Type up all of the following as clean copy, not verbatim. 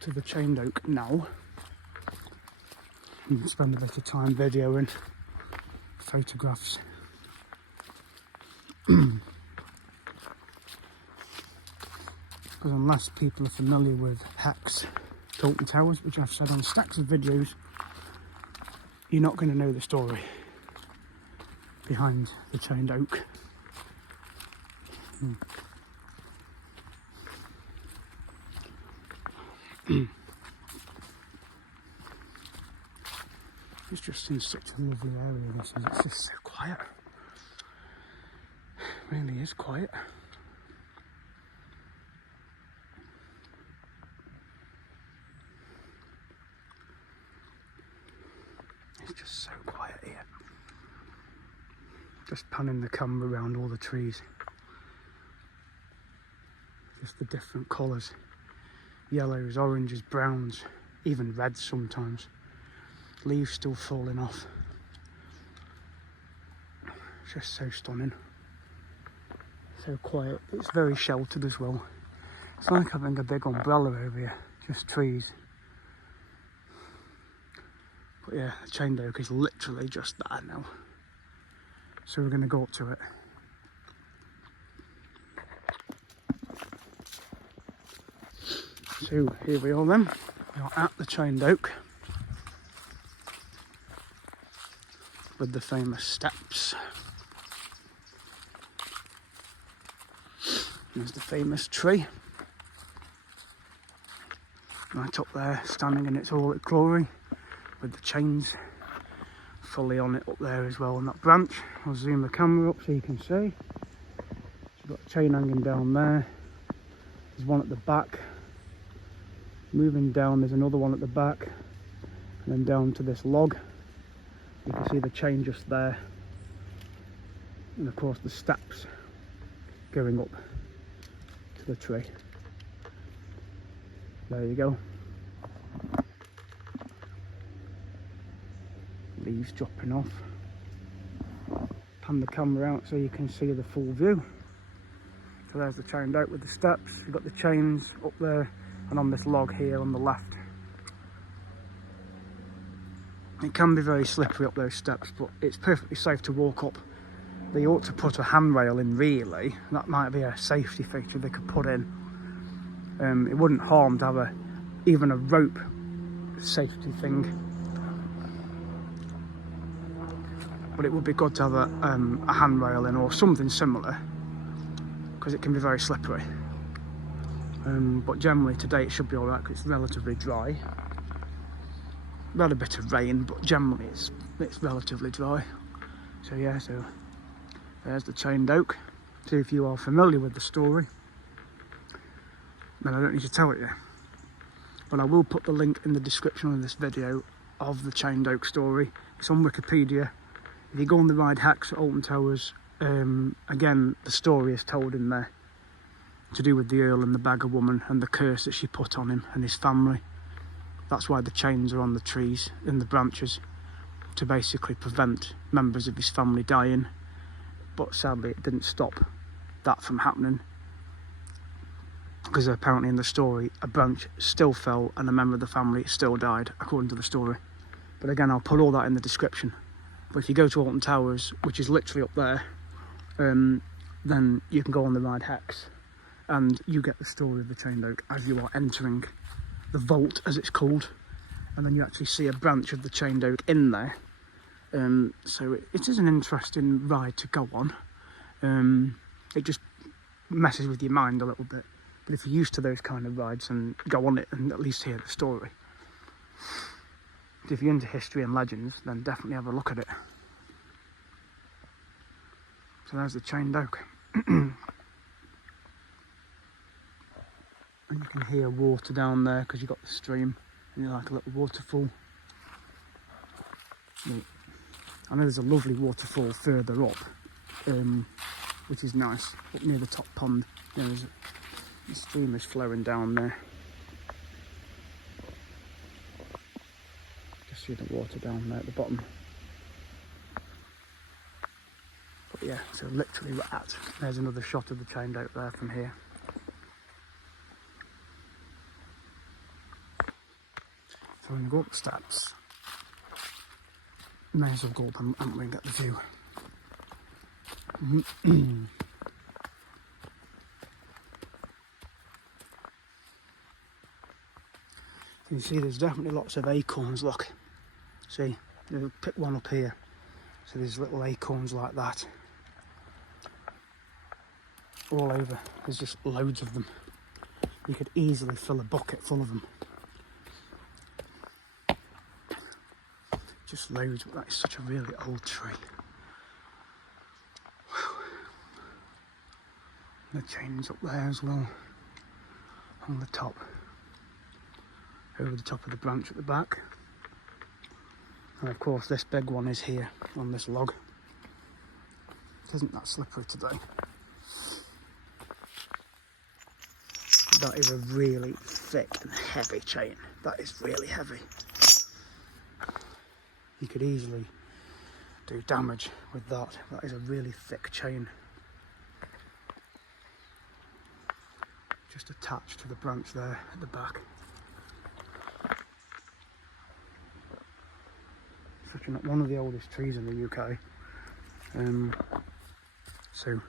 out to the chained oak now and spend a bit of time videoing photographs. Because unless people are familiar with Hex Alton Towers, which I've said on stacks of videos, you're not going to know the story behind the chained oak. It's just in such a lovely area, this is. It's just so quiet. It really is quiet. It's just so quiet here. Just panning the camera around all the trees. Just the different colours. Yellows, oranges, browns, even reds sometimes. Leaves still falling off. It's just so stunning. So quiet. It's very sheltered as well. It's like having a big umbrella over here. Just trees. But yeah, the chained oak is literally just there now. So we're going to go up to it. So here we are then. We are at the chained oak. With the famous steps. There's the famous tree. Right up there, standing in all its glory. With the chains fully on it up there as well on that branch. I'll zoom the camera up so you can see. You've got a chain hanging down there. There's one at the back. Moving down, there's another one at the back. And then down to this log. You can see the chain just there. And of course the steps going up to the tree. There you go. Leaves dropping off. Pan the camera out so you can see the full view. So there's the chained oak with the steps. You've got the chains up there and on this log here on the left. It can be very slippery up those steps, but it's perfectly safe to walk up. They ought to put a handrail in, really. That might be a safety feature they could put in. It wouldn't harm to have even a rope safety thing. But it would be good to have a handrail in or something similar, because it can be very slippery. But generally today it should be alright because it's relatively dry. We had a bit of rain, but generally it's relatively dry. So yeah, so there's the chained oak. So if you are familiar with the story, then I don't need to tell it you. But I will put the link in the description of this video of the chained oak story. It's on Wikipedia. If you go on the ride Hex Alton Towers, again the story is told in there, to do with the Earl and the beggar woman and the curse that she put on him and his family. That's why the chains are on the trees and the branches, to basically prevent members of his family dying. But sadly it didn't stop that from happening, because apparently in the story a branch still fell and a member of the family still died, according to the story. But again, I'll put all that in the description. But if you go to Alton Towers, which is literally up there, then you can go on the ride Hex and you get the story of the chained oak as you are entering the vault, as it's called, and then you actually see a branch of the chained oak in there. So it is an interesting ride to go on. It just messes with your mind a little bit, but if you're used to those kind of rides, and go on it and at least hear the story. If you're into history and legends, then definitely have a look at it. So there's the chained oak. And you can hear water down there because you've got the stream and you're like a little waterfall. I know there's a lovely waterfall further up, which is nice, up near the top pond. You know, the stream is flowing down there. Just see the water down there at the bottom. But yeah, so literally we're at. There's another shot of the chained oak there from here. So we're going to go up the steps. May as well go up and we can get the view. You can see there's definitely lots of acorns, look. See, we'll pick one up here. So there's little acorns like that. All over, there's just loads of them. You could easily fill a bucket full of them. Just loads, but that is such a really old tree. The chain's up there as well, on the top. Over the top of the branch at the back. And of course this big one is here on this log. It isn't that slippery today. That is a really thick and heavy chain. That is really heavy. You could easily do damage with that. That is a really thick chain. Just attached to the branch there at the back. One of the oldest trees in the UK. So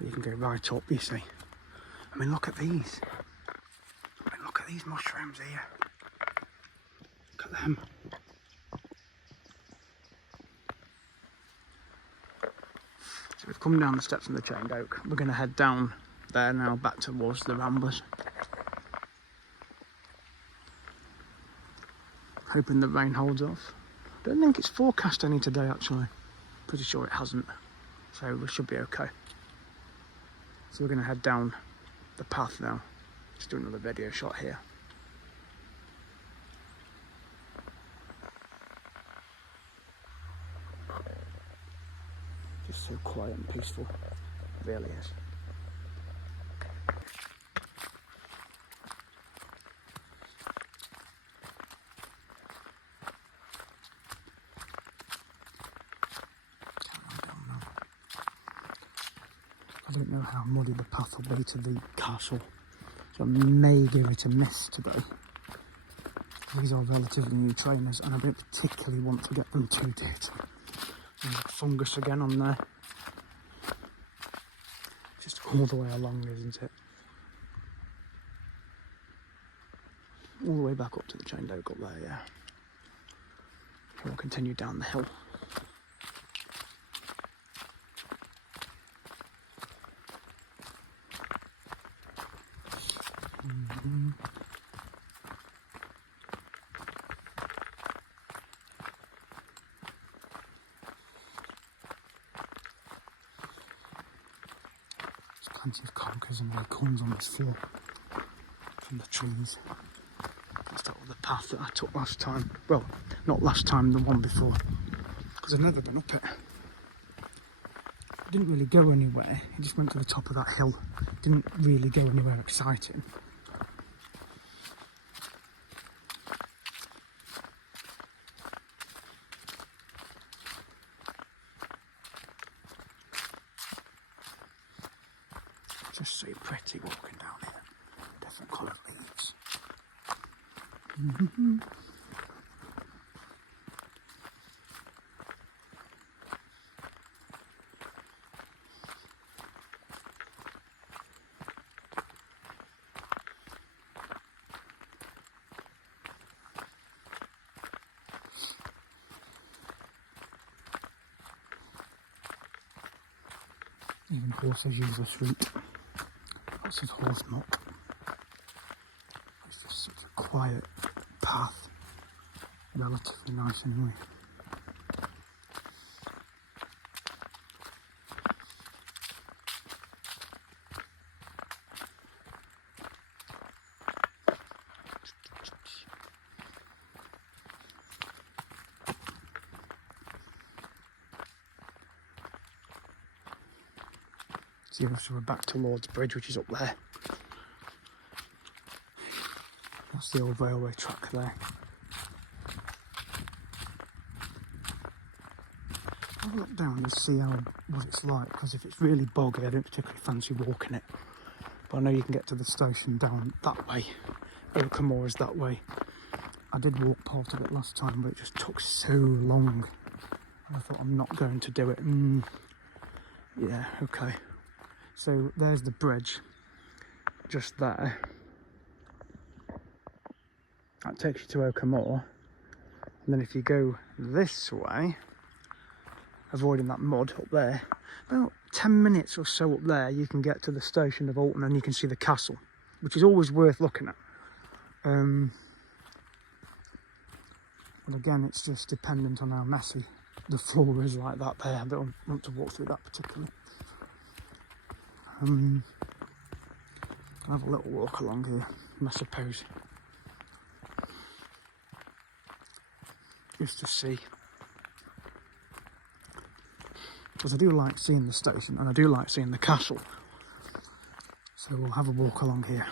you can go right up, you see. I mean, look at these. I mean, look at these mushrooms here. Look at them. So we've come down the steps from the chained oak. We're going to head down there now, back towards the Ramblers. Hoping the rain holds off. Don't think it's forecast any today, actually. Pretty sure it hasn't. So we should be okay. So we're going to head down the path now. Just do another video shot here. Just so quiet and peaceful. It really is. I don't know how muddy the path will be to the castle, so I may give it a miss today. These are relatively new trainers and I don't particularly want to get them too dirty. There's fungus again on there. Just all the way along, isn't it? All the way back up to the chained oak up there, yeah. We'll continue down the hill. Plenty of conkers and acorns on this floor from the trees. That's that was the path that I took last time. Well, not last time, the one before. Because I've never been up it. It didn't really go anywhere. It just went to the top of that hill. Didn't really go anywhere exciting. Just so pretty walking down here. Different coloured leaves. Even horses use this route. Lots of horse muck. It's just such a quiet path. Relatively nice anyway. So we're back to Lord's Bridge, which is up there. That's the old railway track there. Have a look down and see what it's like, because if it's really boggy, I don't particularly fancy walking it. But I know you can get to the station down that way. Oakham is that way. I did walk part of it last time, but it just took so long. And I thought, I'm not going to do it. Yeah, okay. So there's the bridge, just there. That takes you to Oakham. And then if you go this way, avoiding that mud up there, about 10 minutes or so up there, you can get to the station of Alton and you can see the castle, which is always worth looking at. But again, it's just dependent on how messy the floor is like that there. I don't want to walk through that particularly. I'll have a little walk along here, I suppose. Just to see. Because I do like seeing the station and I do like seeing the castle. So we'll have a walk along here.